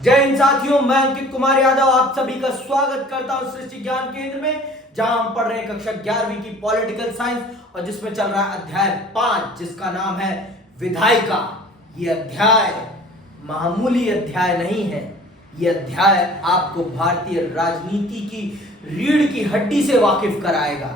जय हिंद साथियों, मैं अंकित कुमार यादव आप सभी का स्वागत करता हूं सृष्टि ज्ञान केंद्र में, जहां हम पढ़ रहे हैं कक्षा 11वीं की पॉलिटिकल साइंस और जिसमें चल रहा है अध्याय 5 जिसका नाम है विधायिका। ये अध्याय मामूली अध्याय नहीं है। ये अध्याय आपको भारतीय राजनीति की रीढ़ की हड्डी से वाकिफ कराएगा।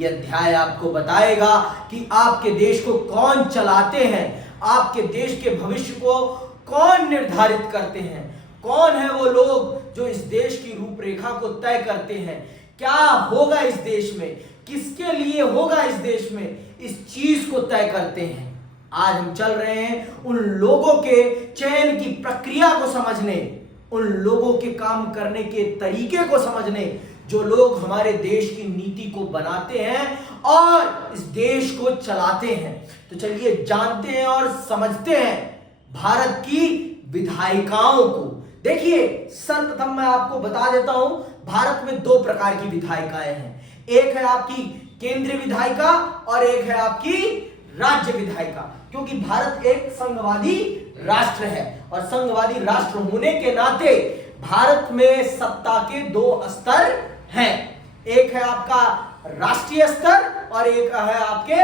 ये अध्याय आपको बताएगा कि आपके देश को कौन चलाते हैं, आपके देश के भविष्य को कौन निर्धारित करते हैं, कौन है वो लोग जो इस देश की रूपरेखा को तय करते हैं, क्या होगा इस देश में, किसके लिए होगा इस देश में, इस चीज को तय करते हैं। आज हम चल रहे हैं उन लोगों के चयन की प्रक्रिया को समझने, उन लोगों के काम करने के तरीके को समझने जो लोग हमारे देश की नीति को बनाते हैं और इस देश को चलाते हैं। तो चलिए जानते हैं और समझते हैं भारत की विधायिकाओं को। देखिए, सर्वप्रथम मैं आपको बता देता हूं, भारत में दो प्रकार की विधायिकाएं हैं। एक है आपकी केंद्रीय विधायिका और एक है आपकी राज्य विधायिका। क्योंकि भारत एक संघवादी राष्ट्र है और संघवादी राष्ट्र होने के नाते भारत में सत्ता के दो स्तर हैं। एक है आपका राष्ट्रीय स्तर और एक है आपके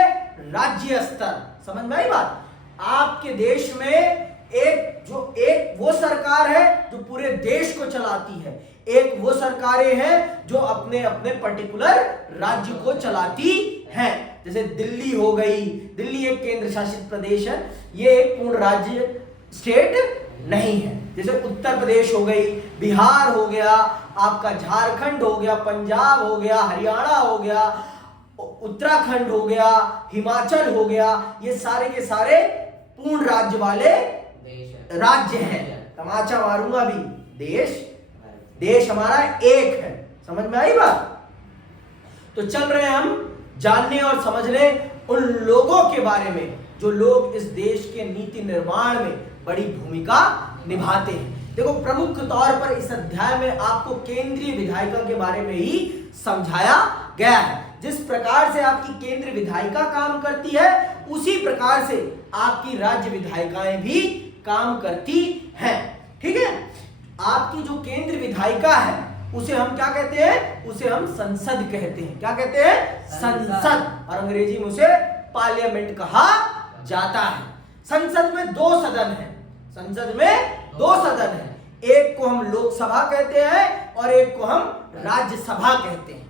राज्य स्तर। समझ में आई बात? आपके देश में एक वो सरकार है जो पूरे देश को चलाती है, एक वो सरकारें हैं जो अपने अपने पर्टिकुलर राज्य को चलाती हैं। जैसे दिल्ली हो गई, दिल्ली एक केंद्र शासित प्रदेश है, ये एक पूर्ण राज्य स्टेट नहीं है। जैसे उत्तर प्रदेश हो गई, बिहार हो गया, आपका झारखंड हो गया, पंजाब हो गया, हरियाणा हो गया, उत्तराखंड हो गया, हिमाचल हो गया, ये सारे के सारे पूर्ण राज्य वाले राज्य हैं। तमाचा मारूंगा भी, देश हमारा एक है। समझ में आई बात? तो चल रहे हैं हम जानने और समझने उन लोगों के बारे में जो लोग इस देश के नीति निर्माण में बड़ी भूमिका निभाते हैं। देखो, प्रमुख तौर पर इस अध्याय में आपको केंद्रीय विधायिका के बारे में ही समझाया गया है। जिस प्रकार से आपकी केंद्रीय विधायिका काम करती है उसी प्रकार से आपकी राज्य विधायिकाएं भी काम करती हैं। ठीक है? आपकी जो केंद्रीय विधायिका है उसे हम क्या कहते हैं? उसे हम संसद कहते हैं। क्या कहते हैं? संसद। और अंग्रेजी में उसे पार्लियामेंट कहा जाता है। संसद में दो सदन हैं। संसद में दो सदन हैं। एक को हम लोकसभा कहते हैं और एक को हम राज्यसभा कहते हैं।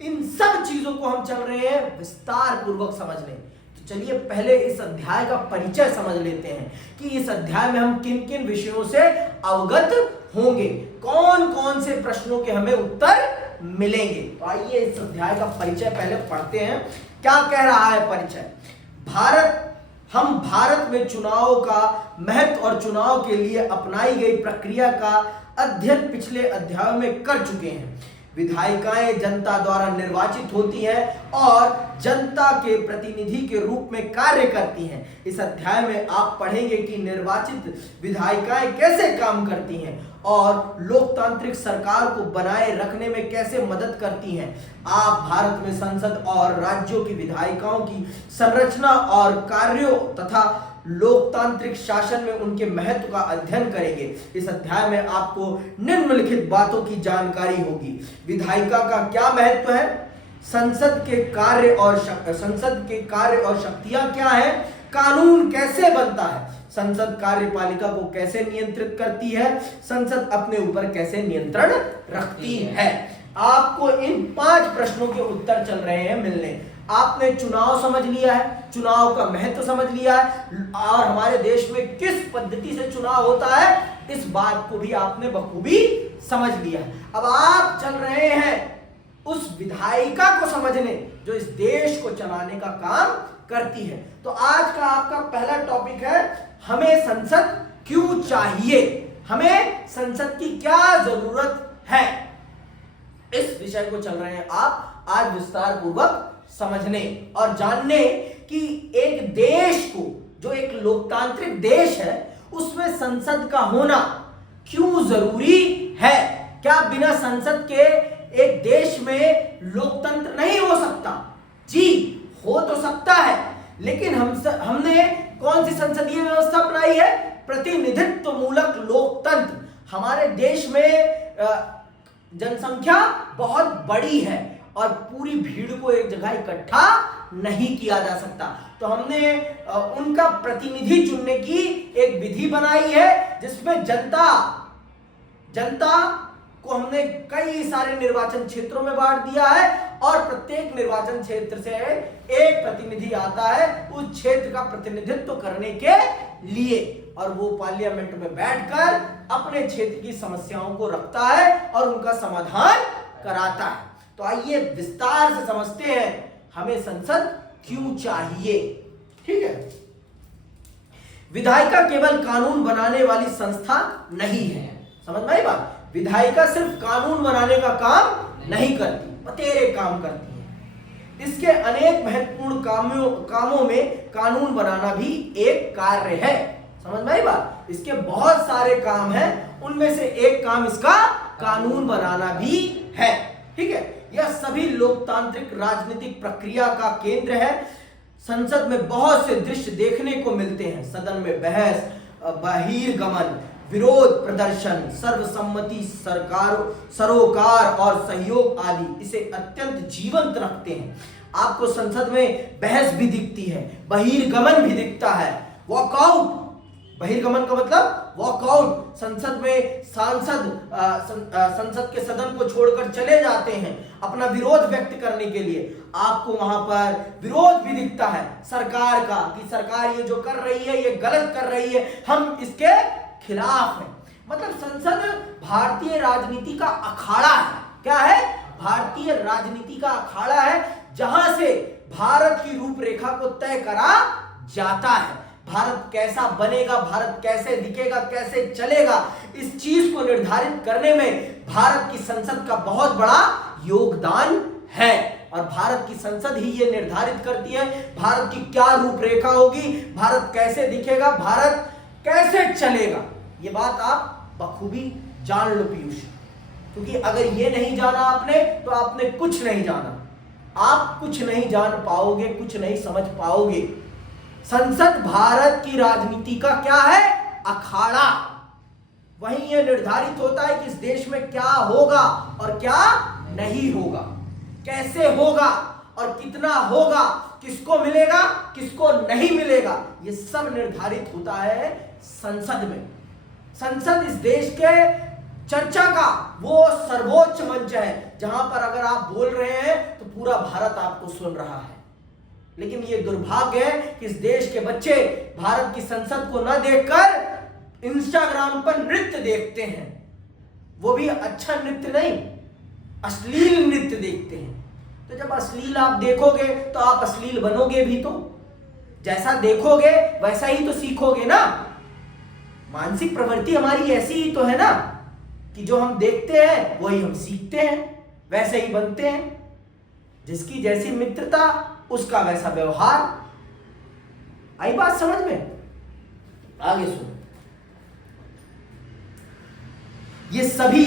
इन सब चीजों को हम चल रहे हैं विस्तार पूर्वक समझने। तो चलिए पहले इस अध्याय का परिचय समझ लेते हैं कि इस अध्याय में हम किन किन विषयों से अवगत होंगे, कौन कौन से प्रश्नों के हमें उत्तर मिलेंगे। तो आइए इस अध्याय का परिचय पहले पढ़ते हैं। क्या कह रहा है परिचय? हम भारत में चुनाव का महत्व और चुनाव के लिए अपनाई गई प्रक्रिया का अध्ययन पिछले अध्यायों में कर चुके हैं। विधायिकाएं जनता द्वारा निर्वाचित होती हैं और जनता के प्रतिनिधि के रूप में कार्य करती हैं। इस अध्याय में आप पढ़ेंगे कि निर्वाचित विधायिकाएं कैसे काम करती हैं और लोकतांत्रिक सरकार को बनाए रखने में कैसे मदद करती हैं। आप भारत में संसद और राज्यों की विधायिकाओं की संरचना और कार्यों तथा लोकतांत्रिक शासन में उनके महत्व का अध्ययन करेंगे। इस अध्याय में आपको निम्नलिखित बातों की जानकारी होगी। विधायिका का क्या महत्व है, संसद के कार्य और शक्तियां क्या है, कानून कैसे बनता है, संसद कार्यपालिका को कैसे नियंत्रित करती है, संसद अपने ऊपर कैसे नियंत्रण रखती है। आपको इन 5 प्रश्नों के उत्तर चल रहे हैं मिलने। आपने चुनाव समझ लिया है, चुनाव का महत्व समझ लिया है और हमारे देश में किस पद्धति से चुनाव होता है इस बात को भी आपने बखूबी समझ लिया है। अब आप चल रहे हैं उस विधायिका को समझने जो इस देश को चलाने का काम करती है। तो आज का आपका पहला टॉपिक है, हमें संसद क्यों चाहिए, हमें संसद की क्या जरूरत है। इस विषय को चल रहे हैं आप आज विस्तार पूर्वक समझने और जानने कि एक देश को, जो एक लोकतांत्रिक देश है, उसमें संसद का होना क्यों जरूरी है। क्या बिना संसद के एक देश में लोकतंत्र नहीं हो सकता? जी, हो तो सकता है, लेकिन हमने कौन सी संसदीय व्यवस्था अपनाई है? प्रतिनिधित्व मूलक लोकतंत्र। हमारे देश में जनसंख्या बहुत बड़ी है और पूरी भीड़ को एक जगह इकट्ठा नहीं किया जा सकता, तो हमने उनका प्रतिनिधि चुनने की एक विधि बनाई है, जिसमें जनता को हमने कई सारे निर्वाचन क्षेत्रों में बांट दिया है और प्रत्येक निर्वाचन क्षेत्र से एक प्रतिनिधि आता है उस क्षेत्र का प्रतिनिधित्व करने के लिए, और वो पार्लियामेंट में बैठकर अपने क्षेत्र की समस्याओं को रखता है और उनका समाधान कराता है। तो आइए विस्तार से समझते हैं हमें संसद क्यों चाहिए। ठीक है, विधायिका केवल कानून बनाने वाली संस्था नहीं है, समझ में आई बात। विधायिका सिर्फ कानून बनाने का काम नहीं करती, बतेरे काम करती है। इसके अनेक महत्वपूर्ण कामों में कानून बनाना भी एक कार्य है, समझ में आई बात। इसके बहुत सारे काम हैं, उनमें से एक काम इसका कानून बनाना भी है। ठीक है, यह सभी लोकतांत्रिक राजनीतिक प्रक्रिया का केंद्र है। संसद में बहुत से दृश्य देखने को मिलते हैं, सदन में बहस, बहिर्गमन, विरोध प्रदर्शन, सर्वसम्मति, सरोकार और सहयोग आदि इसे अत्यंत जीवंत रखते हैं। आपको संसद में बहस भी दिखती है, बहिर्गमन भी दिखता है, वॉकआउट, बहिर्गमन का मतलब वॉकआउट, संसद में संसद के सदन को छोड़कर चले जाते हैं अपना विरोध व्यक्त करने के लिए। आपको वहां पर विरोध भी दिखता है सरकार का, कि सरकार ये जो कर रही है ये गलत कर रही है, हम इसके खिलाफ है। मतलब संसद भारतीय राजनीति का अखाड़ा है। क्या है? भारतीय राजनीति का अखाड़ा है, जहां से भारत की रूपरेखा को तय करा जाता है। भारत कैसा बनेगा, भारत कैसे दिखेगा, कैसे चलेगा, इस चीज को निर्धारित करने में भारत की संसद का बहुत बड़ा योगदान है। और भारत की संसद ही ये निर्धारित करती है भारत की क्या रूपरेखा होगी, भारत कैसे दिखेगा, भारत कैसे चलेगा। ये बात आप बखूबी जान लो पीयूष, क्योंकि अगर ये नहीं जाना आपने तो आपने कुछ नहीं जाना, आप कुछ नहीं जान पाओगे, कुछ नहीं समझ पाओगे। संसद भारत की राजनीति का क्या है? अखाड़ा। वहीं यह निर्धारित होता है कि इस देश में क्या होगा और क्या नहीं होगा, कैसे होगा और कितना होगा, किसको मिलेगा, किसको नहीं मिलेगा, ये सब निर्धारित होता है संसद में। संसद इस देश के चर्चा का वो सर्वोच्च मंच है, जहां पर अगर आप बोल रहे हैं तो पूरा भारत आपको सुन रहा है। लेकिन ये दुर्भाग्य है कि इस देश के बच्चे भारत की संसद को न देखकर इंस्टाग्राम पर नृत्य देखते हैं, वो भी अच्छा नृत्य नहीं, अश्लील नृत्य देखते हैं। तो जब अश्लील आप देखोगे तो आप अश्लील बनोगे भी, तो जैसा देखोगे वैसा ही तो सीखोगे ना। मानसिक प्रवृत्ति हमारी ऐसी ही तो है ना, कि जो हम देखते हैं वही हम सीखते हैं, वैसे ही बनते हैं। जिसकी जैसी मित्रता उसका वैसा व्यवहार। आई बात समझ में? आगे सुनो, ये सभी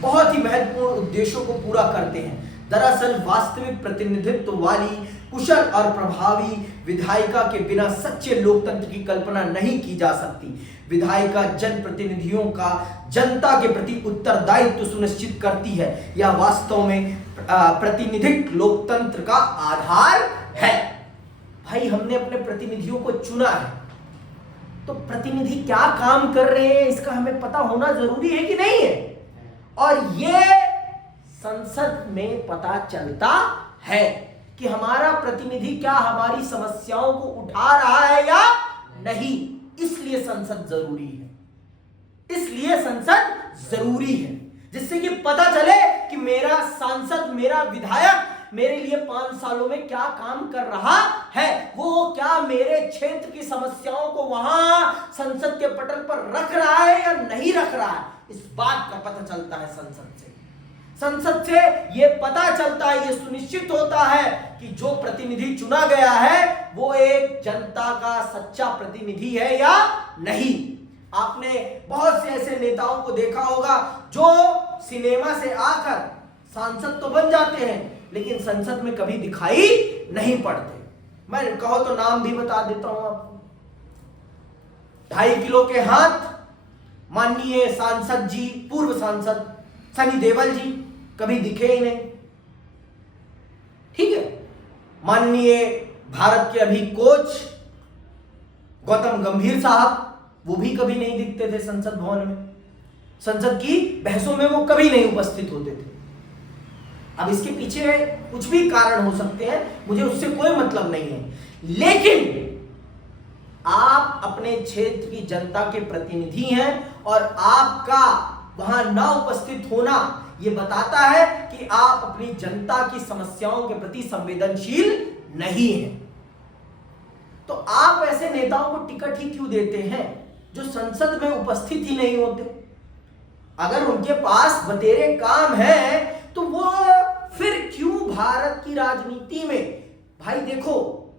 बहुत ही महत्वपूर्ण उद्देश्यों को पूरा करते हैं। दरअसल वास्तविक प्रतिनिधित्व वाली कुशल और प्रभावी विधायिका के बिना सच्चे लोकतंत्र की कल्पना नहीं की जा सकती। विधायिका जनप्रतिनिधियों का जनता के प्रति उत्तरदायित्व सुनिश्चित करती है। यह वास्तव में प्रतिनिधिक लोकतंत्र का आधार है। भाई, हमने अपने प्रतिनिधियों को चुना है, तो प्रतिनिधि क्या काम कर रहे हैं इसका हमें पता होना जरूरी है कि नहीं है? और ये संसद में पता चलता है कि हमारा प्रतिनिधि क्या हमारी समस्याओं को उठा रहा है या नहीं। इसलिए संसद जरूरी है, इसलिए संसद जरूरी है, जिससे कि पता चले कि मेरा सांसद, मेरा विधायक मेरे लिए 5 सालों में क्या काम कर रहा है, वो क्या मेरे क्षेत्र की समस्याओं को वहां संसद के पटल पर रख रहा है या नहीं रख रहा है। इस बात का पता चलता है संसद से ये पता चलता है, ये सुनिश्चित होता है कि जो प्रतिनिधि चुना गया है वो एक जनता का सच्चा प्रतिनिधि है या नहीं। आपने बहुत से ऐसे नेताओं को देखा होगा जो सिनेमा से आकर सांसद तो बन जाते हैं लेकिन संसद में कभी दिखाई नहीं पड़ते। मैं कहो तो नाम भी बता देता हूं आपको। 2.5 किलो के हाथ, माननीय सांसद जी, पूर्व सांसद सनी देओल जी कभी दिखे ही नहीं। ठीक है, माननीय भारत के अभी कोच गौतम गंभीर साहब, वो भी कभी नहीं दिखते थे संसद भवन में, संसद की बहसों में वो कभी नहीं उपस्थित होते थे। अब इसके पीछे कुछ भी कारण हो सकते हैं, मुझे उससे कोई मतलब नहीं है, लेकिन आप अपने क्षेत्र की जनता के प्रतिनिधि हैं और आपका वहां ना उपस्थित होना यह बताता है कि आप अपनी जनता की समस्याओं के प्रति संवेदनशील नहीं हैं। तो आप ऐसे नेताओं को टिकट ही क्यों देते हैं जो संसद में उपस्थित ही नहीं होते? अगर उनके पास बतेरे काम है तो वो फिर क्यों भारत की राजनीति में? भाई देखो,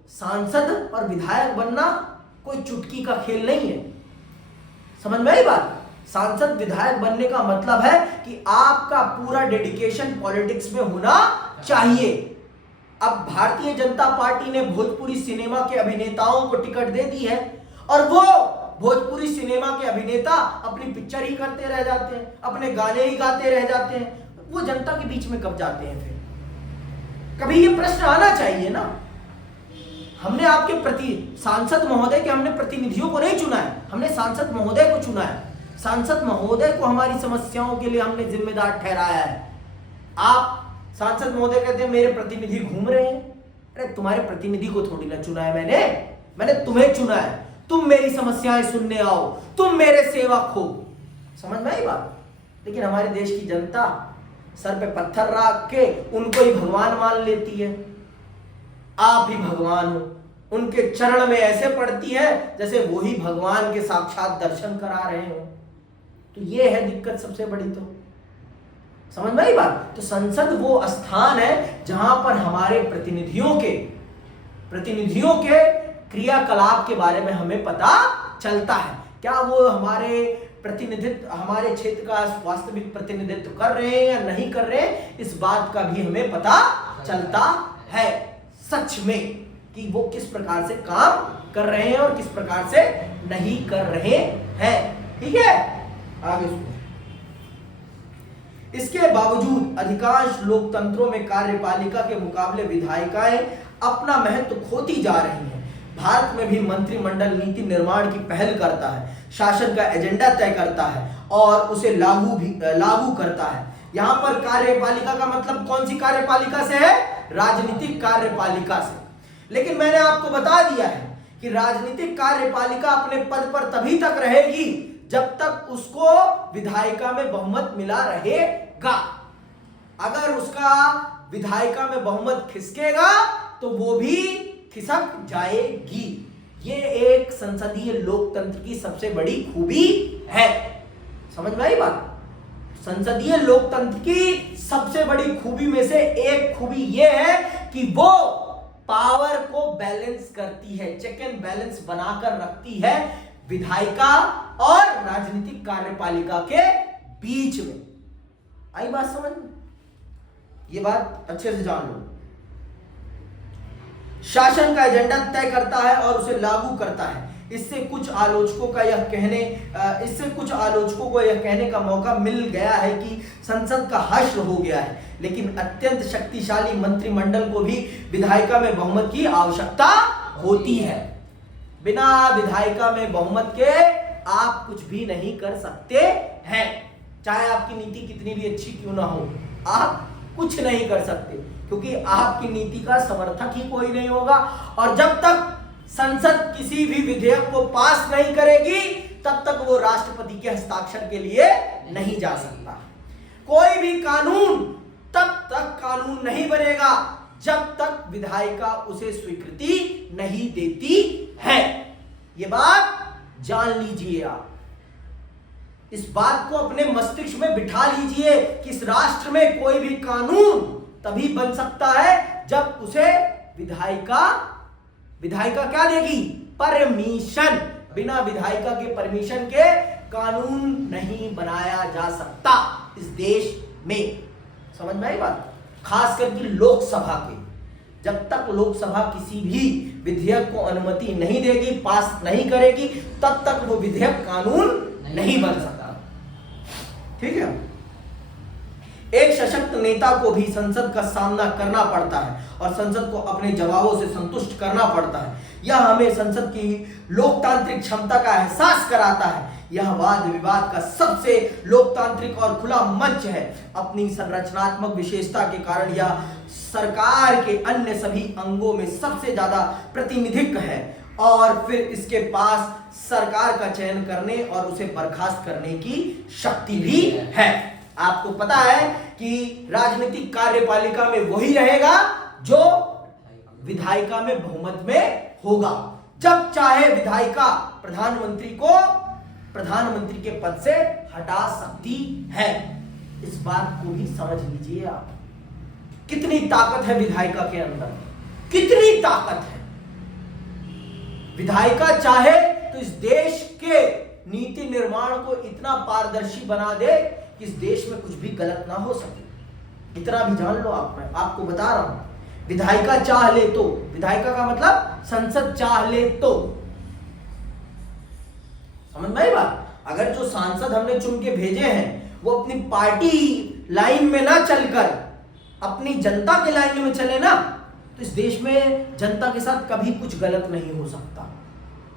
सांसद और विधायक बनना कोई चुटकी का खेल नहीं है, समझ में आई बात? सांसद विधायक बनने का मतलब है कि आपका पूरा डेडिकेशन पॉलिटिक्स में होना चाहिए। अब भारतीय जनता पार्टी ने भोजपुरी सिनेमा के अभिनेताओं को टिकट दे दी है और वो भोजपुरी सिनेमा के अभिनेता अपनी पिक्चर ही करते रह जाते हैं, अपने गाने ही गाते रह जाते हैं, वो जनता के बीच में कब जाते हैं? फिर कभी ये प्रश्न आना चाहिए ना। हमने आपके प्रति सांसद महोदय के हमने प्रतिनिधियों को नहीं चुना है, हमने सांसद महोदय को चुना है। सांसद महोदय को हमारी समस्याओं के लिए हमने जिम्मेदार ठहराया है। आप सांसद महोदय कहते हैं मेरे प्रतिनिधि घूम रहे हैं, अरे तुम्हारे प्रतिनिधि को थोड़ी ना चुना है मैंने तुम्हें चुना है। तुम मेरी समस्याएं सुनने आओ, तुम मेरे सेवक हो, समझ में आई बात? लेकिन हमारे देश की जनता सर पे पत्थर रख के उनको ही भगवान मान लेती है। आप ही भगवान हो, उनके चरण में ऐसे पड़ती है जैसे वो ही भगवान के साक्षात दर्शन करा रहे हो। तो ये है दिक्कत सबसे बड़ी। तो समझ में आई बात? तो संसद वो स्थान है जहां पर हमारे प्रतिनिधियों के क्रियाकलाप के बारे में हमें पता चलता है। क्या वो हमारे प्रतिनिधित्व, हमारे क्षेत्र का वास्तविक प्रतिनिधित्व कर रहे हैं या नहीं कर रहे हैं, इस बात का भी हमें पता चलता है सच में कि वो किस प्रकार से काम कर रहे हैं और किस प्रकार से नहीं कर रहे हैं। ठीक है, आगे सुनो। इसके बावजूद अधिकांश लोकतंत्रों में कार्यपालिका के मुकाबले विधायिकाएं अपना महत्व खोती जा रही हैं। भारत में भी मंत्रिमंडल नीति निर्माण की पहल करता है, शासन का एजेंडा तय करता है और उसे लागू करता है। यहां पर कार्यपालिका का मतलब कौन सी कार्यपालिका से है? राजनीतिक कार्यपालिका से। लेकिन मैंने आपको बता दिया है कि राजनीतिक कार्यपालिका अपने पद पर तभी तक रहेगी जब तक उसको विधायिका में बहुमत मिला रहेगा। अगर उसका विधायिका में बहुमत खिसकेगा तो वो भी खिसक जाएगी। ये एक संसदीय लोकतंत्र की सबसे बड़ी खूबी है। समझ में आई बात? संसदीय लोकतंत्र की सबसे बड़ी खूबी में से एक खूबी ये है कि वो पावर को बैलेंस करती है, चेक एंड बैलेंस बनाकर रखती है विधायिका और राजनीतिक कार्यपालिका के बीच में। आई बात समझ में? ये बात अच्छे से जान लो। शासन का एजेंडा तय करता है और उसे लागू करता है। इससे कुछ आलोचकों को यह कहने का मौका मिल गया है कि संसद का हश्र हो गया है, लेकिन अत्यंत शक्तिशाली मंत्रिमंडल को भी विधायिका में बहुमत की आवश्यकता होती है। बिना विधायिका में बहुमत के आप कुछ भी नहीं कर सकते हैं, चाहे आपकी नीति कितनी भी अच्छी क्यों ना हो, आप कुछ नहीं कर सकते, क्योंकि आपकी नीति का समर्थक ही कोई नहीं होगा। और जब तक संसद किसी भी विधेयक को पास नहीं करेगी तब तक वो राष्ट्रपति के हस्ताक्षर के लिए नहीं जा सकता। कोई भी कानून तब तक कानून नहीं बनेगा जब तक विधायिका उसे स्वीकृति नहीं देती है। ये बात जान लीजिए आप, इस बात को अपने मस्तिष्क में बिठा लीजिए कि इस राष्ट्र में कोई भी कानून तभी बन सकता है जब उसे विधायिका क्या देगी? परमिशन। बिना विधायिका के परमिशन के कानून नहीं बनाया जा सकता इस देश में। समझ में आई बात? खास करके लोकसभा के, जब तक लोकसभा किसी भी विधेयक को अनुमति नहीं देगी, पास नहीं करेगी, तब तक वो विधेयक कानून नहीं बन सकता। ठीक है। एक सशक्त नेता को भी संसद का सामना करना पड़ता है और संसद को अपने जवाबों से संतुष्ट करना पड़ता है। यह हमें संसद की लोकतांत्रिक क्षमता का एहसास कराता है। यह वाद विवाद का सबसे लोकतांत्रिक और खुला मंच है। अपनी संरचनात्मक विशेषता के कारण यह सरकार के अन्य सभी अंगों में सबसे ज्यादा प्रतिनिधित्व है और फिर इसके पास सरकार का चयन करने और उसे बर्खास्त करने की शक्ति भी है। आपको पता है कि राजनीतिक कार्यपालिका में वही रहेगा जो विधायिका में बहुमत में होगा। जब चाहे विधायिका प्रधानमंत्री को प्रधानमंत्री के पद से हटा सकती है। इस बात को भी समझ लीजिए आप, कितनी ताकत है विधायिका के अंदर, कितनी ताकत है। विधायिका चाहे तो इस देश के नीति निर्माण को इतना पारदर्शी बना दे कि इस देश में कुछ भी गलत ना हो सके। इतना भी जान लो आप, मैं आपको बता रहा हूं। विधायिका चाह ले तो, विधायिका का मतलब संसद चाह ले तो, समझ में आई बात। अगर जो सांसद हमने चुन के भेजे हैं वो अपनी पार्टी लाइन में ना चलकर अपनी जनता के लाइन में चले ना, तो इस देश में जनता के साथ कभी कुछ गलत नहीं हो सकता,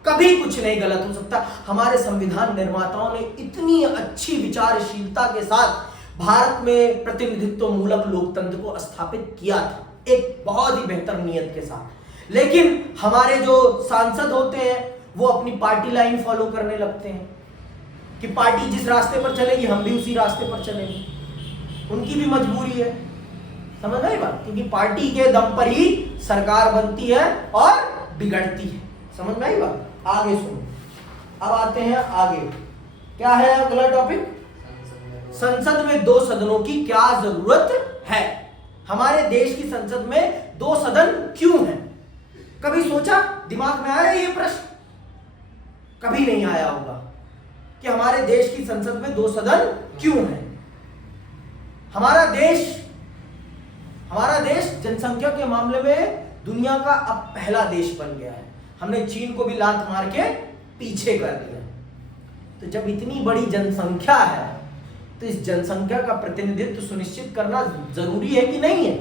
कभी कुछ नहीं गलत हो सकता। हमारे संविधान निर्माताओं ने इतनी अच्छी विचारशीलता के साथ भारत में प्रतिनिधित्व मूलक लोकतंत्र को स्थापित किया था, एक बहुत ही बेहतर नियत के साथ। लेकिन हमारे जो सांसद होते हैं वो अपनी पार्टी लाइन फॉलो करने लगते हैं कि पार्टी जिस रास्ते पर चलेगी हम भी उसी रास्ते पर चलेंगे। उनकी भी मजबूरी है, समझ रहे बात, क्योंकि पार्टी के दम पर ही सरकार बनती है और बिगड़ती है। समझ में आई बात। आगे सुनो, अब आते हैं आगे, क्या है अगला टॉपिक, संसद में दो सदनों की क्या जरूरत है। हमारे देश की संसद में दो सदन क्यों है? कभी सोचा, दिमाग में आया ये प्रश्न? कभी नहीं आया होगा कि हमारे देश की संसद में दो सदन क्यों है। हमारा देश जनसंख्या के मामले में दुनिया का अब पहला देश बन गया है। हमने चीन को भी लात मार के पीछे कर दिया। तो जब इतनी बड़ी जनसंख्या है तो इस जनसंख्या का प्रतिनिधित्व सुनिश्चित करना जरूरी है कि नहीं है?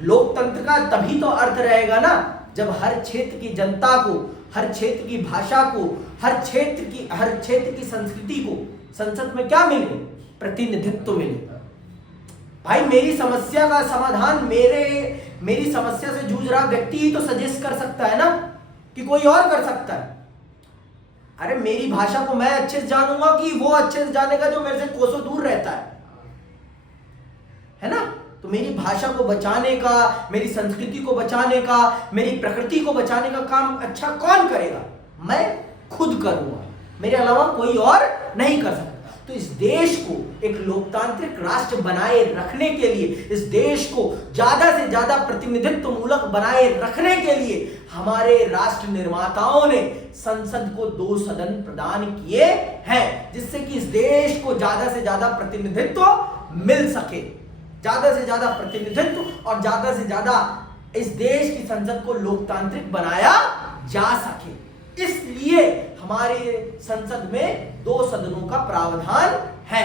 लोकतंत्र का तभी तो अर्थ रहेगा ना जब हर क्षेत्र की जनता को, हर क्षेत्र की भाषा को, हर क्षेत्र की संस्कृति को संसद में क्या मिले? प्रतिनिधित्व मिले। भाई मेरी समस्या का समाधान मेरी समस्या से जूझ रहा व्यक्ति ही तो सजेस्ट कर सकता है ना, कि कोई और कर सकता है? अरे मेरी भाषा को मैं अच्छे से जानूंगा कि वो अच्छे से जानेगा जो मेरे से कोसों दूर रहता है ना? तो मेरी भाषा को बचाने का, मेरी संस्कृति को बचाने का, मेरी प्रकृति को बचाने का काम अच्छा कौन करेगा? मैं खुद करूंगा, मेरे अलावा कोई और नहीं कर सकता। तो इस देश को एक लोकतांत्रिक राष्ट्र बनाए रखने के लिए, इस देश को ज्यादा से ज्यादा प्रतिनिधित्व मूलक बनाए रखने के लिए हमारे राष्ट्र निर्माताओं ने संसद को दो सदन प्रदान किए हैं, जिससे कि इस देश को ज्यादा से ज्यादा प्रतिनिधित्व मिल सके, ज्यादा से ज्यादा प्रतिनिधित्व और ज्यादा से ज्यादा इस देश की संसद को लोकतांत्रिक बनाया जा सके। इसलिए हमारे संसद में दो सदनों का प्रावधान है।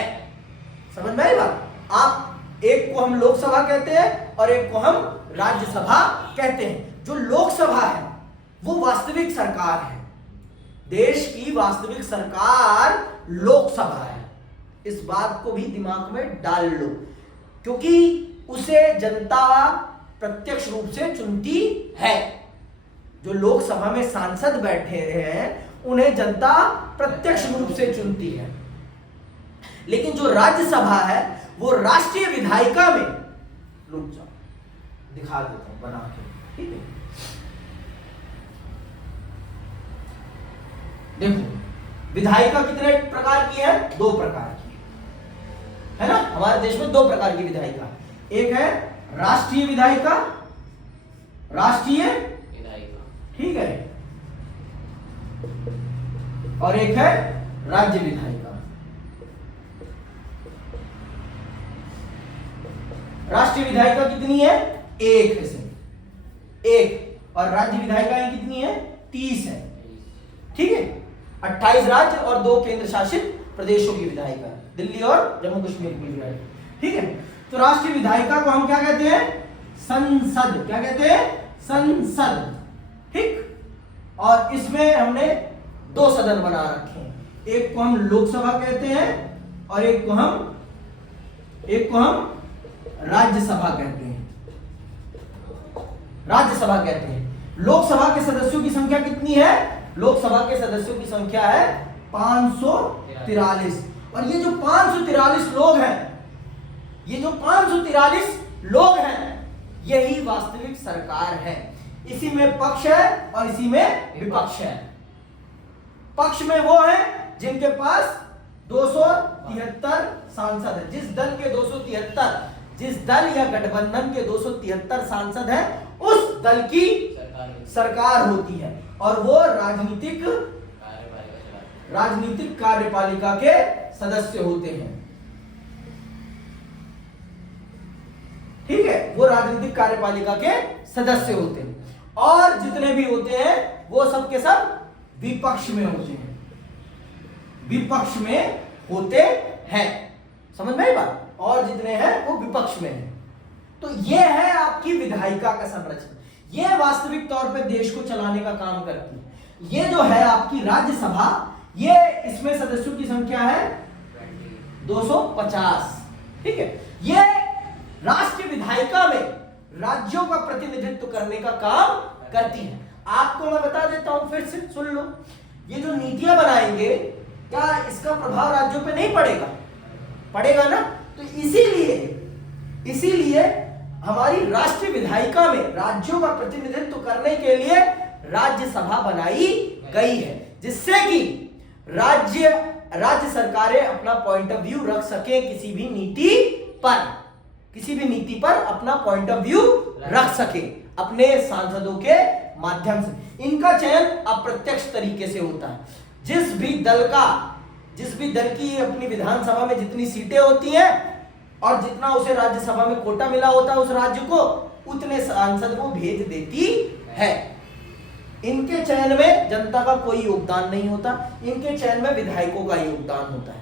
समझ में आई बात? आप एक को हम लोकसभा कहते हैं और एक को हम राज्यसभा कहते हैं। जो लोकसभा है वो वास्तविक सरकार है, देश की वास्तविक सरकार लोकसभा है। इस बात को भी दिमाग में डाल लो, क्योंकि उसे जनता प्रत्यक्ष रूप से चुनती है। जो लोकसभा में सांसद बैठे हैं उन्हें जनता प्रत्यक्ष रूप से चुनती है, लेकिन जो राज्यसभा है वो राष्ट्रीय विधायिका में, रुक जाओ दिखा देता हूं बना के, ठीक है? देखो विधायिका कितने प्रकार की है? दो प्रकार की है ना। हमारे देश में दो प्रकार की विधायिका, एक है राष्ट्रीय विधायिका, राष्ट्रीय विधायिका, ठीक है, और एक है राज्य विधायिका। राष्ट्रीय विधायिका कितनी है? एक है सिर्फ, एक, और राज्य विधायिकाएं कितनी है? 30 है, ठीक है। 28 राज्य और 2 केंद्र शासित प्रदेशों की विधायिका, दिल्ली और जम्मू कश्मीर की विधायिका। ठीक है, तो राष्ट्रीय विधायिका को हम क्या कहते हैं? संसद। क्या कहते हैं? संसद। ठीक, और इसमें हमने 2 सदन बना रखे हैं, एक को हम लोकसभा कहते हैं और एक को हम राज्यसभा कहते हैं। राज्यसभा कहते हैं। लोकसभा के सदस्यों की संख्या कितनी है? लोकसभा के सदस्यों की संख्या है 543। और ये जो 543 लोग हैं, ये जो 543 लोग हैं, यही वास्तविक सरकार है। इसी में पक्ष है और इसी में विपक्ष है। पक्ष में वो है जिनके पास 273 सांसद है। जिस दल के 273, जिस दल या गठबंधन के 273 सांसद हैं, उस दल की सरकार होती है और वो राजनीतिक कार्यपालिका के सदस्य होते हैं। ठीक है, वो राजनीतिक कार्यपालिका के सदस्य होते हैं और जितने भी होते हैं वो सब के सब विपक्ष में होते हैं। विपक्ष में होते हैं, समझ में आई बात? और जितने हैं वो विपक्ष में हैं। तो ये है आपकी विधायिका का संरचना। ये वास्तविक तौर पे देश को चलाने का काम करती है। ये जो है आपकी राज्यसभा, ये इसमें सदस्यों की संख्या है 250। ठीक है, ये राष्ट्रीय विधायिका में राज्यों का प्रतिनिधित्व करने का काम करती है। आपको मैं बता देता हूं, फिर से सुन लो। ये जो नीतियां बनाएंगे, क्या इसका प्रभाव राज्यों पे नहीं पड़ेगा? पड़ेगा ना। तो इसीलिए हमारी राष्ट्रीय विधायिका में राज्यों का प्रतिनिधित्व करने के लिए राज्यसभा बनाई गई है, जिससे कि राज्य सरकारें अपना पॉइंट ऑफ व्यू रख सके किसी भी नीति पर अपना पॉइंट ऑफ व्यू रख सके अपने सांसदों के माध्यम से। इनका चयन अप्रत्यक्ष तरीके से होता है। जिस भी दल की अपनी विधानसभा में जितनी सीटें होती हैं और जितना उसे राज्यसभा में कोटा मिला होता है उस राज्य को, उतने सांसद वो भेज देती है। इनके चयन में जनता का कोई योगदान नहीं होता, इनके चयन में विधायकों का योगदान होता है।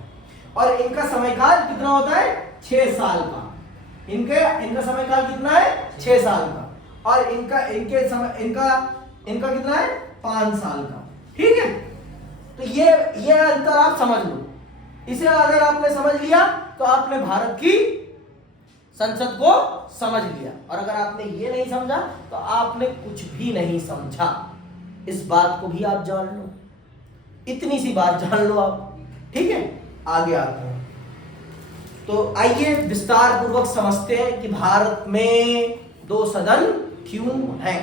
और इनका समयकाल कितना होता है? 6 साल का। इनका समयकाल कितना है? 6 साल का। और इनका कितना है? 5 साल का। ठीक है, तो ये अंतर आप समझ लो। इसे अगर आपने समझ लिया तो आपने भारत की संसद को समझ लिया, और अगर आपने ये नहीं समझा तो आपने कुछ भी नहीं समझा। इस बात को भी आप जान लो, इतनी सी बात जान लो आप। ठीक है, आगे आते हैं। तो आइए विस्तार पूर्वक समझते हैं कि भारत में 2 सदन क्यों हैं।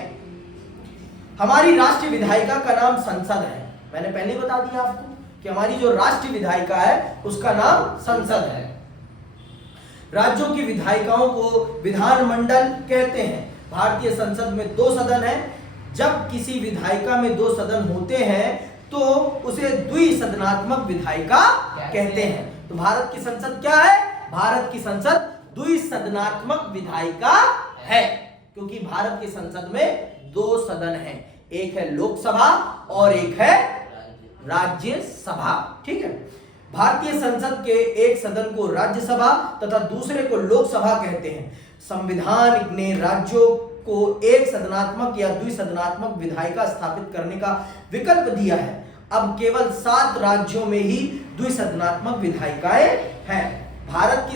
हमारी राष्ट्रीय विधायिका का नाम संसद है। मैंने पहले ही बता दिया आपको कि हमारी जो राष्ट्रीय विधायिका है उसका नाम संसद है। राज्यों की विधायिकाओं को विधानमंडल कहते हैं। भारतीय संसद में 2 सदन हैं। जब किसी विधायिका में 2 सदन होते हैं तो उसे द्विसदनात्मक विधायिका कहते हैं। तो भारत की संसद क्या है? भारत की संसद द्विसदनात्मक विधायिका है, क्योंकि भारत की संसद में 2 सदन हैं, एक है लोकसभा और एक है राज्यसभा। ठीक है, भारतीय संसद के एक सदन को राज्यसभा तथा दूसरे को लोकसभा कहते हैं। संविधान ने राज्यों को एक सदनात्मक या द्विसदनात्मक विधायिका स्थापित करने का विकल्प दिया है। अब केवल 7 राज्यों में ही द्विसदनात्मक विधायिकाएं हैं। भारत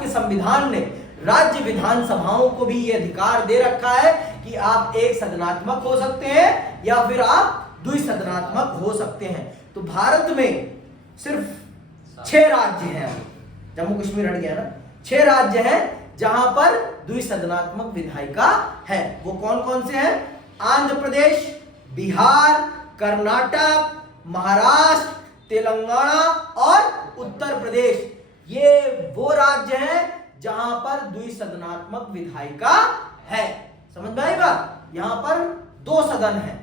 के संविधान ने राज्य विधानसभाओं को भी यह अधिकार दे रखा है कि आप एक सदनात्मक हो सकते हैं या फिर आप द्विसदनात्मक हो सकते हैं। तो भारत में सिर्फ 6 राज्य हैं, जम्मू कश्मीर हट गया ना, 6 राज्य हैं जहां पर द्विसदनात्मक विधायिका है। वो कौन कौन से हैं? आंध्र प्रदेश, बिहार, कर्नाटक, महाराष्ट्र, तेलंगाना और उत्तर प्रदेश। ये वो राज्य हैं जहां पर द्विसदनात्मक विधायिका है। समझ में आई बात? यहां पर 2 सदन हैं।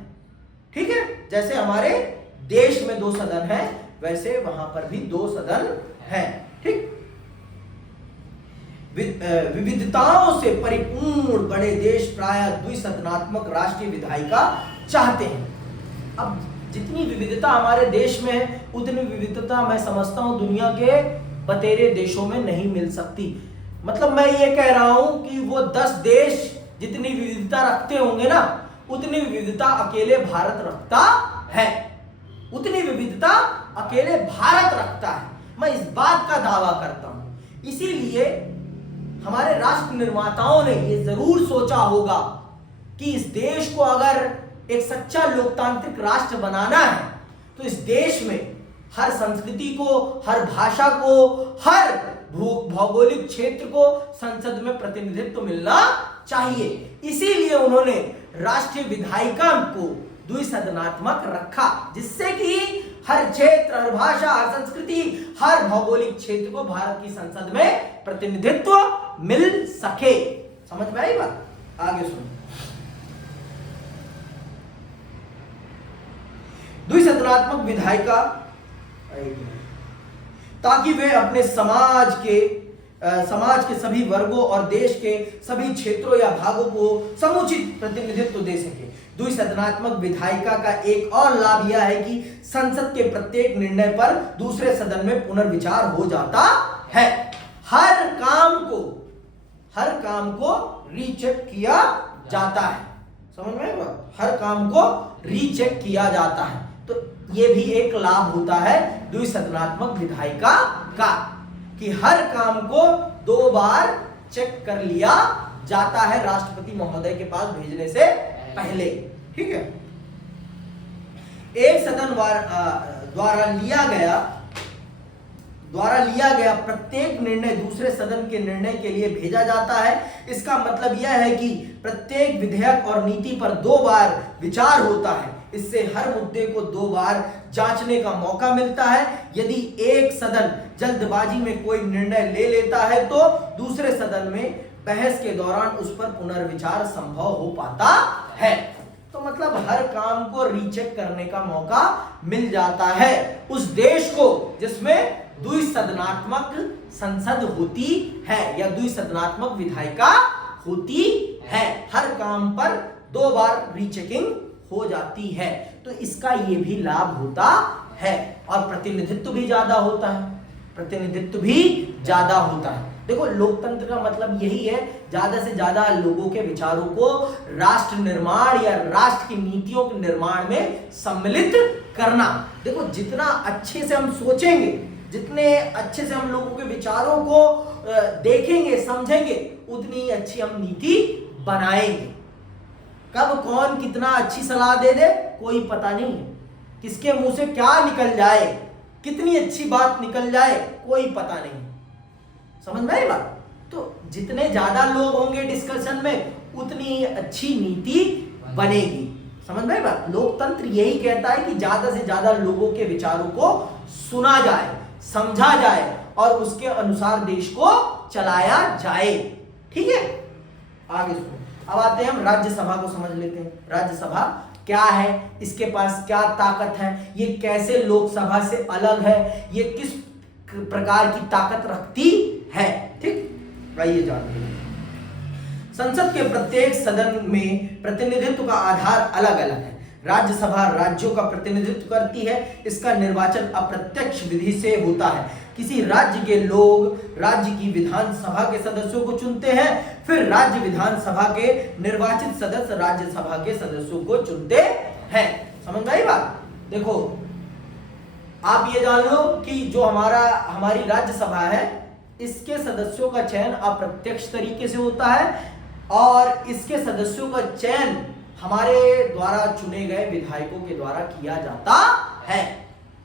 ठीक है, जैसे हमारे देश में 2 सदन हैं वैसे वहां पर भी 2 सदन हैं। ठीक, विविधताओं से परिपूर्ण बड़े देश प्रायः द्विसदनात्मक राष्ट्रीय विधायिका चाहते हैं। अब जितनी विविधता हमारे देश में है उतनी विविधता मैं समझता हूं दुनिया के बतेरे देशों में नहीं मिल सकती। मतलब मैं ये कह रहा हूं कि वो 10 देश जितनी विविधता रखते होंगे ना, उतनी विविधता अकेले भारत रखता है, उतनी विविधता अकेले भारत रखता है। मैं इस बात का दावा करता हूं। इसीलिए हमारे राष्ट्र निर्माताओं ने ये जरूर सोचा होगा कि इस देश को अगर एक सच्चा लोकतांत्रिक राष्ट्र बनाना है तो इस देश में हर संस्कृति को, हर भाषा को, हर भौगोलिक क्षेत्र को संसद में प्रतिनिधित्व मिलना चाहिए। इसीलिए उन्होंने राष्ट्रीय विधायिका को द्विसदनात्मक रखा, जिससे कि हर क्षेत्र, हर भाषा, हर संस्कृति, हर भौगोलिक क्षेत्र को भारत की संसद में प्रतिनिधित्व मिल सके। समझ में आई बात? आगे सुनो। द्विसदनात्मक विधायिका ताकि वे अपने समाज के सभी वर्गों और देश के सभी क्षेत्रों या भागों को समुचित प्रतिनिधित्व दे सके। द्विसदनात्मक विधायिका का एक और लाभ यह है कि संसद के प्रत्येक निर्णय पर दूसरे सदन में पुनर्विचार हो जाता है। हर काम को रीचेक किया जाता है। समझ में आया? हर काम को रीचेक किया जाता है। तो ये भी एक लाभ होता है द्विसदनात्मक विधायिका का कि हर काम को 2 बार चेक कर लिया जाता है राष्ट्रपति महोदय के पास भेजने से पहले। ठीक है। एक सदन द्वारा लिया गया प्रत्येक निर्णय दूसरे सदन के निर्णय के लिए भेजा जाता है। इसका मतलब यह है कि प्रत्येक विधेयक और नीति पर 2 बार विचार होता है। इससे हर मुद्दे को 2 बार जांचने का मौका मिलता है। यदि एक सदन जल्दबाजी में कोई निर्णय ले लेता है तो दूसरे सदन में बहस के दौरान उस पर पुनर्विचार संभव हो पाता है। तो मतलब हर काम को रीचेक करने का मौका मिल जाता है उस देश को जिसमें द्विसदनात्मक संसद होती है या द्विसदनात्मक विधायिका होती है। हर काम पर 2 बार रीचेकिंग हो जाती है। तो इसका ये भी लाभ होता है और प्रतिनिधित्व भी ज्यादा होता है। देखो, लोकतंत्र का मतलब यही है, ज्यादा से ज्यादा लोगों के विचारों को राष्ट्र निर्माण या राष्ट्र की नीतियों के निर्माण में सम्मिलित करना। देखो, जितना अच्छे से हम सोचेंगे, जितने अच्छे से हम लोगों के विचारों को देखेंगे, समझेंगे, उतनी अच्छी हम नीति बनाएंगे। कब कौन कितना अच्छी सलाह दे दे कोई पता नहीं है। किसके मुंह से क्या निकल जाए, कितनी अच्छी बात निकल जाए, कोई पता नहीं। समझ में आई बात? तो जितने ज्यादा लोग होंगे डिस्कशन में, उतनी अच्छी नीति बनेगी। समझ में आई बात? लोकतंत्र यही कहता है कि ज्यादा से ज्यादा लोगों के विचारों को सुना जाए, समझा जाए और उसके अनुसार देश को चलाया जाए। ठीक है, आगे सुनो। अब आते हैं हम राज्यसभा को समझ लेते हैं। राज्यसभा क्या है, इसके पास क्या ताकत है, ये कैसे लोकसभा से अलग है, ये किस प्रकार की ताकत रखती है। ठीक, आइए जानते हैं। संसद के प्रत्येक सदन में प्रतिनिधित्व का आधार अलग अलग है। राज्यसभा राज्यों का प्रतिनिधित्व करती है। इसका निर्वाचन अप्रत्यक्ष विधि से होता है। किसी राज्य के लोग राज्य की विधानसभा के सदस्यों को चुनते हैं, फिर राज्य विधानसभा के निर्वाचित सदस्य राज्यसभा के सदस्यों को चुनते हैं। समझ में आई बात? देखो, आप ये जान लो कि जो हमारी राज्यसभा है, इसके सदस्यों का चयन अप्रत्यक्ष तरीके से होता है और इसके सदस्यों का चयन हमारे द्वारा चुने गए विधायकों के द्वारा किया जाता है।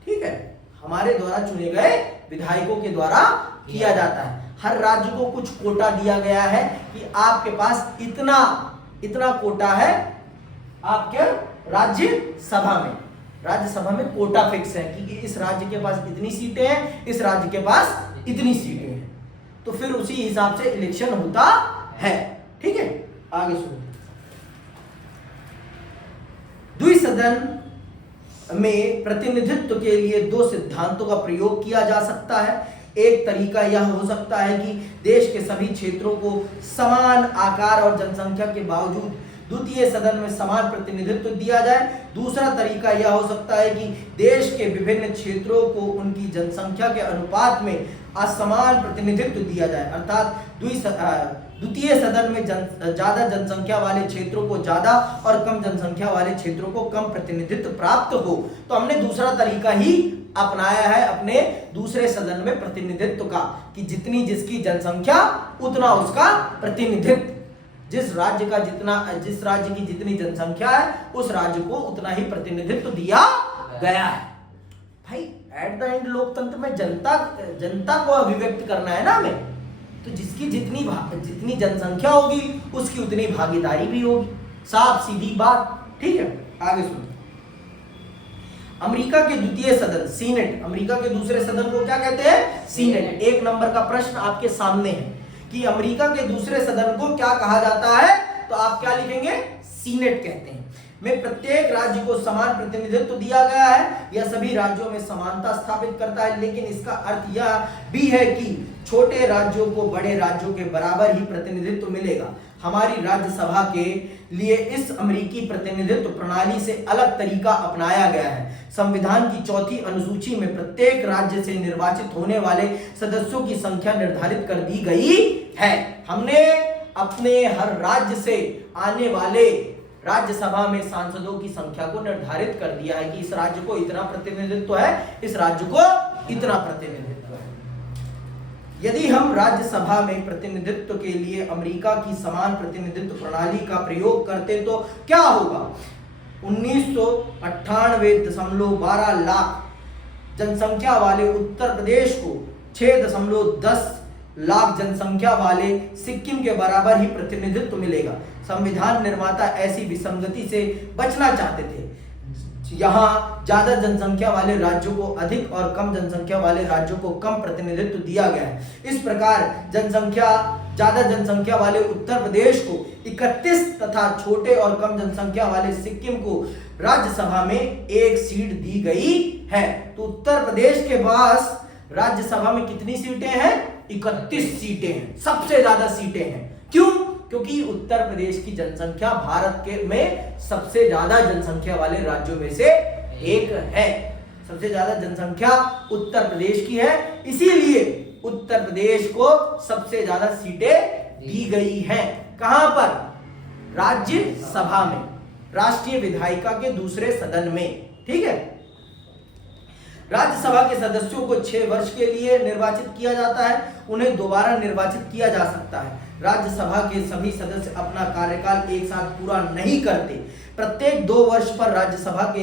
ठीक है, हमारे द्वारा चुने गए विधायकों के द्वारा किया जाता है। हर राज्य को कुछ कोटा दिया गया है कि आपके पास इतना कोटा है आपके राज्यसभा में कोटा फिक्स है कि इस राज्य के पास इतनी सीटें हैं, इस राज्य के पास इतनी सीटें हैं। तो फिर उसी हिसाब से इलेक्शन होता है। ठीक है, आगे सुनो। द्विसदन में प्रतिनिधित्व के लिए 2 सिद्धांतों का प्रयोग किया जा सकता है। एक तरीका यह हो सकता है कि देश के सभी क्षेत्रों को समान आकार और जनसंख्या के बावजूद द्वितीय सदन में समान प्रतिनिधित्व दिया जाए। दूसरा तरीका यह हो सकता है कि देश के विभिन्न क्षेत्रों को उनकी जनसंख्या के अनुपात में असमान प्रतिनिधित्व दिया जाए, अर्थात द्वितीय सदन में ज्यादा जनसंख्या वाले क्षेत्रों को ज्यादा और कम जनसंख्या वाले क्षेत्रों को कम प्रतिनिधित्व प्राप्त हो। तो हमने दूसरा तरीका ही अपनाया है अपने दूसरे सदन में प्रतिनिधित्व का, कि जितनी जिसकी जनसंख्या उतना उसका प्रतिनिधित्व, जिस राज्य की जितनी जनसंख्या है उस राज्य को उतना ही प्रतिनिधित्व दिया गया है। भाई एट द एंड लोकतंत्र में जनता को अभिव्यक्त करना है ना हमें, तो जिसकी जितनी जनसंख्या होगी उसकी उतनी भागीदारी भी होगी, साफ सीधी बात। ठीक है, आगे सुनो। अमेरिका के द्वितीय सदन सीनेट, अमेरिका के दूसरे सदन को क्या कहते हैं? सीनेट। 1 नंबर का प्रश्न आपके सामने है कि अमेरिका के दूसरे सदन को क्या कहा जाता है, तो आप क्या लिखेंगे? सीनेट कहते हैं। में प्रत्येक राज्य को समान प्रतिनिधित्व दिया गया है। यह सभी राज्यों में समानता स्थापित करता है, लेकिन इसका अर्थ यह भी है कि छोटे राज्यों को बड़े राज्यों के बराबर ही प्रतिनिधित्व मिलेगा। हमारी राज्यसभा के लिए इस अमेरिकी प्रतिनिधित्व प्रणाली से अलग तरीका अपनाया गया है। संविधान की 4वीं अनुसूची में प्रत्येक राज्य से निर्वाचित होने वाले सदस्यों की संख्या निर्धारित कर दी गई है। हमने अपने हर राज्य से आने वाले राज्यसभा में सांसदों की संख्या को निर्धारित कर दिया है कि इस राज्य को इतना प्रतिनिधित्व है, इस राज्य को इतना प्रतिनिधित्व है। यदि हम राज्यसभा में प्रतिनिधित्व के लिए अमेरिका की समान प्रतिनिधित्व प्रणाली का प्रयोग करते तो क्या होगा? 1998.12 लाख जनसंख्या वाले उत्तर प्रदेश को 6.10 लाख जनसंख्या वाले सिक्किम के बराबर ही प्रतिनिधित्व मिलेगा। संविधान निर्माता ऐसी विसंगति से बचना चाहते थे। यहाँ ज्यादा जनसंख्या वाले राज्यों को अधिक और कम जनसंख्या वाले राज्यों को कम प्रतिनिधित्व दिया गया है। इस प्रकार ज्यादा जनसंख्या वाले उत्तर प्रदेश को 31 तथा छोटे और कम जनसंख्या वाले सिक्किम को राज्यसभा में 1 सीट दी गई है। तो उत्तर प्रदेश के पास राज्यसभा में कितनी सीटें हैं? 31 सीटें हैं, सबसे ज्यादा सीटें हैं। क्यों? क्योंकि उत्तर प्रदेश की जनसंख्या भारत के में सबसे ज्यादा जनसंख्या वाले राज्यों में से एक है। सबसे ज्यादा जनसंख्या उत्तर प्रदेश की है, इसीलिए उत्तर प्रदेश को सबसे ज्यादा सीटें दी गई हैं। कहां पर? राज्यसभा में, राष्ट्रीय विधायिका के दूसरे सदन में। ठीक है, राज्यसभा के सदस्यों को 6 वर्ष के लिए निर्वाचित किया जाता है। उन्हें दोबारा निर्वाचित किया जा सकता है। राज्यसभा के सभी सदस्य अपना कार्यकाल एक साथ पूरा नहीं करते। प्रत्येक 2 वर्ष पर राज्यसभा के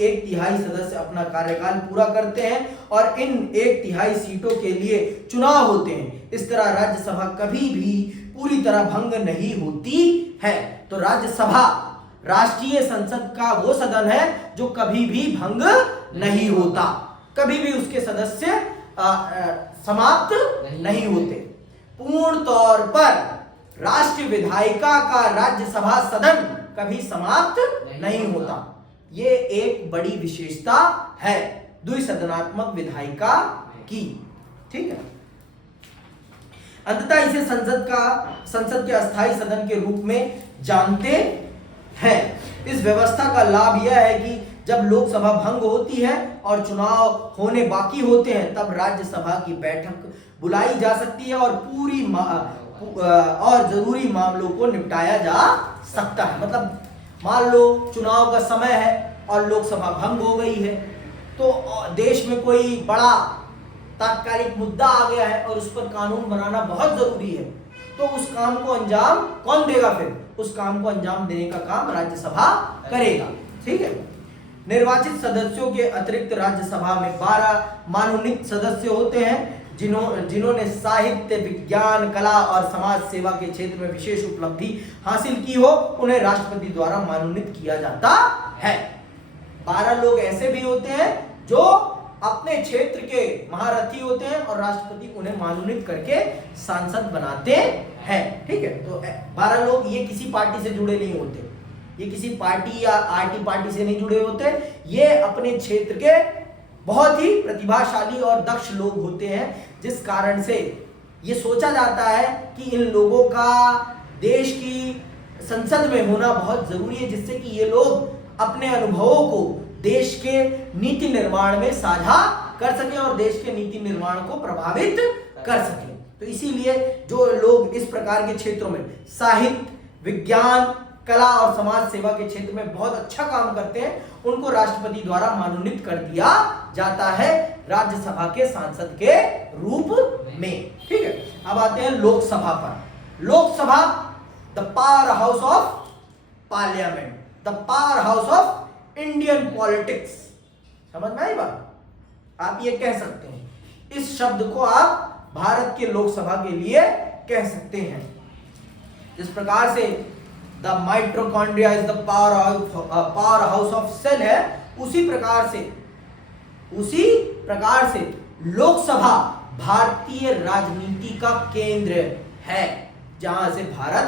1/3 सदस्य अपना कार्यकाल पूरा करते हैं और इन 1/3 सीटों के लिए चुनाव होते हैं। इस तरह राज्यसभा कभी भी पूरी तरह भंग नहीं होती है। तो राज्यसभा राष्ट्रीय संसद का वो सदन है जो कभी भी भंग नहीं होता, कभी भी उसके सदस्य समाप्त नहीं होते। पूर्ण तौर पर राष्ट्रीय विधायिका का राज्यसभा सदन कभी समाप्त नहीं होता। ये एक बड़ी विशेषता है द्विसदनात्मक विधायिका की। ठीक है, अंततः इसे संसद के अस्थायी सदन के रूप में जानते हैं। इस व्यवस्था का लाभ यह है कि जब लोकसभा भंग होती है और चुनाव होने बाकी होते हैं, तब राज्यसभा की बैठक बुलाई जा सकती है और जरूरी मामलों को निपटाया जा सकता है। मतलब मान लो चुनाव का समय है और लोकसभा भंग हो गई है, तो देश में कोई बड़ा तात्कालिक मुद्दा आ गया है और उस पर कानून बनाना बहुत जरूरी है, तो उस काम को अंजाम कौन देगा? फिर उस काम को अंजाम देने का काम राज्यसभा करेगा। ठीक है, निर्वाचित सदस्यों के अतिरिक्त राज्यसभा में 12 मनोनीत सदस्य होते हैं जिन्होंने साहित्य, विज्ञान, कला और समाज सेवा के क्षेत्र में विशेष उपलब्धि हासिल की हो, उन्हें राष्ट्रपति द्वारा मनोनीत किया जाता है। 12 लोग ऐसे भी होते हैं जो अपने क्षेत्र के महारथी होते हैं और राष्ट्रपति उन्हें मनोनीत करके सांसद बनाते हैं। ठीक है, तो 12 लोग ये किसी पार्टी से जुड़े नहीं होते, ये किसी पार्टी या आरटी पार्टी से नहीं जुड़े होते, ये अपने क्षेत्र के बहुत ही प्रतिभाशाली और दक्ष लोग होते हैं, जिस कारण से ये सोचा जाता है कि इन लोगों का देश की संसद में होना बहुत जरूरी है, जिससे कि ये लोग अपने अनुभवों को देश के नीति निर्माण में साझा कर सकें और देश के नीति निर्माण को प्रभावित कर सकें। तो इसीलिए जो लोग इस प्रकार के क्षेत्रों में साहित्य, विज्ञान, कला और समाज सेवा के क्षेत्र में बहुत अच्छा काम करते हैं, उनको राष्ट्रपति द्वारा मनोनीत कर दिया जाता है राज्यसभा के सांसद के रूप में। ठीक है, अब आते हैं लोकसभा पर। Lok Sabha the power house of parliament, the power house of Indian politics. समझ में आई बात? आप ये कह सकते हैं, इस शब्द को आप भारत के लोकसभा के लिए कह सकते हैं। जिस प्रकार से the mitochondria is the power house of cell है, उसी प्रकार से लोकसभा भारतीय राजनीति का केंद्र है, जहां से भारत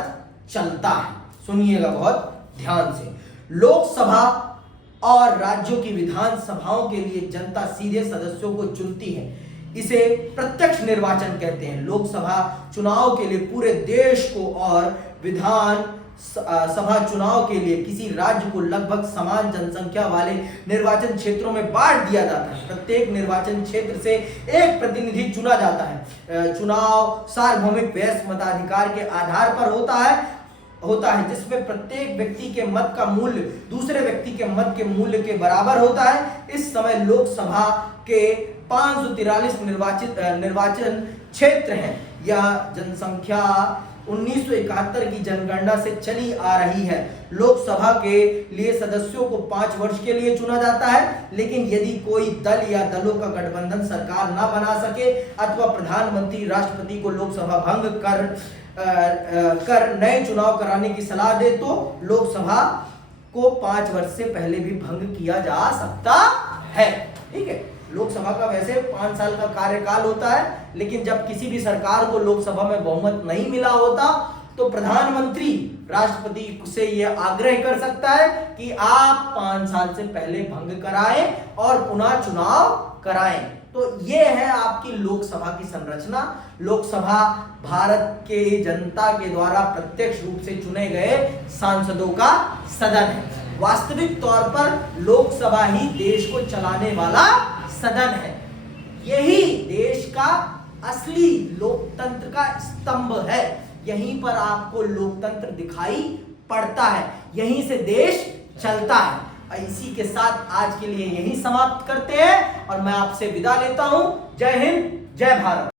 चलता है। सुनिएगा बहुत ध्यान से। लोकसभा और राज्यों की विधानसभाओं के लिए जनता सीधे सदस्यों को चुनती है। इसे प्रत्यक्ष निर्वाचन कहते हैं। लोकसभा चुनाव के लिए पूरे देश को और विधान सभा चुनाव के लिए किसी राज्य को लगभग समान जनसंख्या वाले निर्वाचन क्षेत्रों में बांट दिया जाता है। प्रत्येक निर्वाचन क्षेत्र से एक प्रतिनिधि चुना जाता है। चुनाव सार्वभौमिक वयस्क मताधिकार के आधार पर होता है, जिसमें प्रत्येक व्यक्ति के मत का मूल्य दूसरे व्यक्ति के मत के मूल्य के बराबर होता है। इस समय लोकसभा के 543 निर्वाचन क्षेत्र हैं। यह जनसंख्या 1971 की जनगणना से चली आ रही है। लोकसभा के लिए सदस्यों को 5 वर्ष के लिए चुना जाता है, लेकिन यदि कोई दल या दलों का गठबंधन सरकार न बना सके अथवा प्रधानमंत्री राष्ट्रपति को लोकसभा भंग कर नए चुनाव कराने की सलाह दे, तो लोकसभा को 5 वर्ष से पहले भी भंग किया जा सकता है। ठीक है, लोकसभा का वैसे 5 साल का कार्यकाल होता है, लेकिन जब किसी भी सरकार को लोकसभा में बहुमत नहीं मिला होता, तो प्रधानमंत्री राष्ट्रपति से यह आग्रह कर सकता है कि आप 5 साल से पहले भंग कराएं और पुनः चुनाव कराएं। तो ये है आपकी लोकसभा की संरचना। लोकसभा भारत के जनता के द्वारा प्रत्यक्ष रूप से चुने गए सांसदों का सदन है। वास्तविक तौर पर लोकसभा ही देश को चलाने वाला सदन है। यही देश का असली लोकतंत्र का स्तंभ है। यहीं पर आपको लोकतंत्र दिखाई पड़ता है, यहीं से देश चलता है। इसी के साथ आज के लिए यही समाप्त करते हैं और मैं आपसे विदा लेता हूं। जय हिंद, जय भारत।